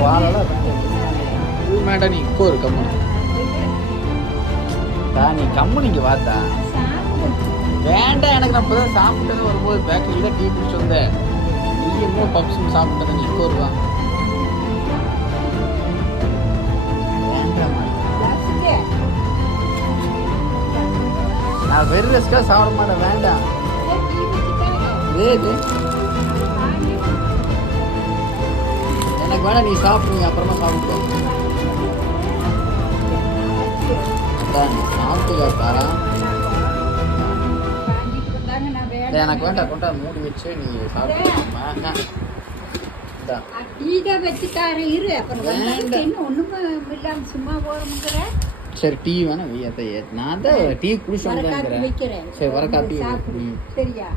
பாலெல்லாம் மேடம் நீ இப்போ ஒரு கம்மனு நீ கம்மனிங்க பார்த்தா வேண்டாம் எனக்கு நான் இப்போதான் சாப்பிட்டது வரும்போது பேக்கரியில் தான் டீ குடிச்சு வந்தேன் நீ இன்னும் பப்ஸும் சாப்பிட்டதை நீ இப்போ வருவா நான் வெறும் ரெஸ்க்காக சாப்பிட மாட்டேன் வேண்டாம் எனக்கு வேணா நீ சாப்பிடுங்க அப்புறமா சாப்பிட்டோம் நீ சாப்பிட்டுக்கா எனக்கு வேண்டாம் கொண்டா மூடி வச்சு நீ சாப்பிட்டு சரி டீ வேணா நான் தான் டீ குடிச்சு வந்துக்கிறேன் சரி வர காப்பி சரியா?